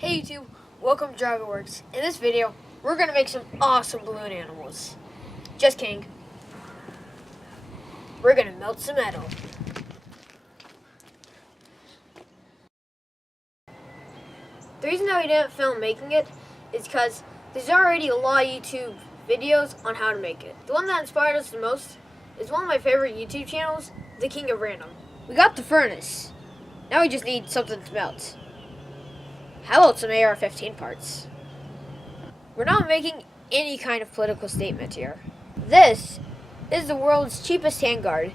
Hey YouTube, welcome to DragonWorks. In this video, we're going to make some awesome balloon animals. Just kidding. We're going to melt some metal. The reason that we didn't film making it is because there's already a lot of YouTube videos on how to make it. The one that inspired us the most is one of my favorite YouTube channels, The King of Random. We got the furnace. Now we just need something to melt. How about some AR-15 parts? We're not making any kind of political statement here. This is the world's cheapest handguard.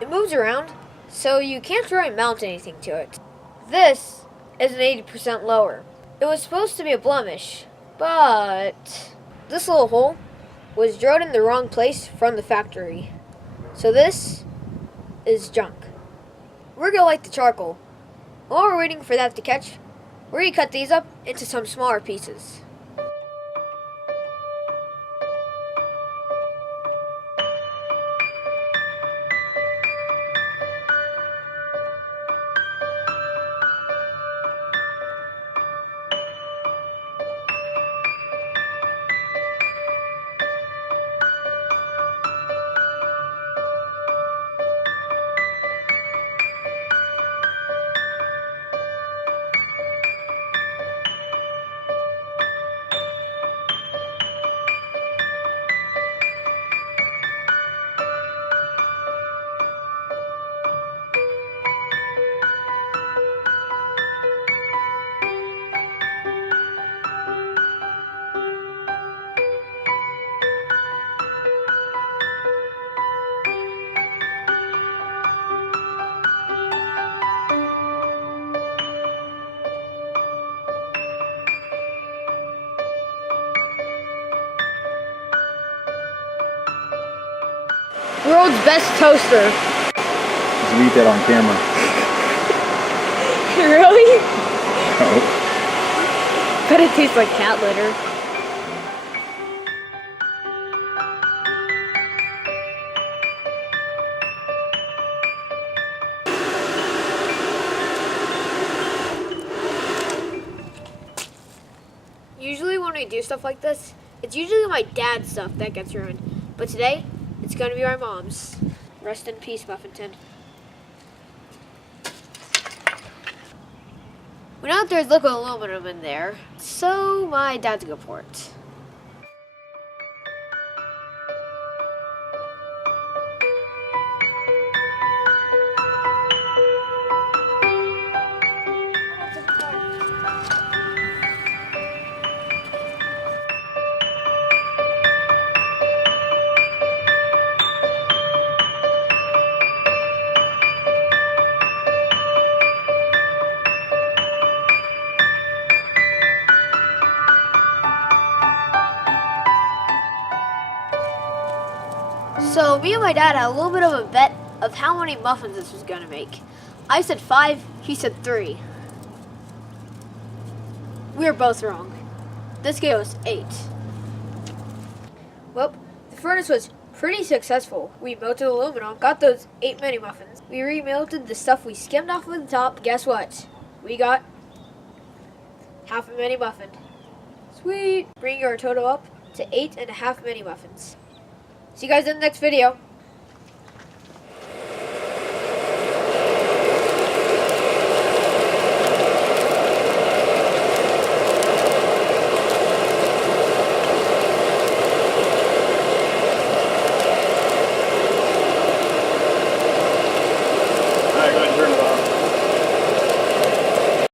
It moves around, so you can't really mount anything to it. This is an 80% lower. It was supposed to be a blemish, but this little hole was drilled in the wrong place from the factory. So this is junk. We're gonna light the charcoal. While we're waiting for that to catch, we're going to cut these up into some smaller pieces. World's best toaster. Just eat that on camera. Really? Oh. Bet it tastes like cat litter. Usually when we do stuff like this, it's usually my dad's stuff that gets ruined. But today, it's going to be my mom's. Rest in peace, Muffington. We know that there's liquid aluminum in there, so my dad's go for it. So me and my dad had a little bit of a bet of how many muffins this was going to make. I said 5, he said 3. We were both wrong. This gave us 8. Well, the furnace was pretty successful. We melted aluminum, got those 8 mini muffins. We remelted the stuff we skimmed off of the top. Guess what? We got half a mini muffin. Sweet! Bringing our total up to 8.5 mini muffins. See you guys in the next video.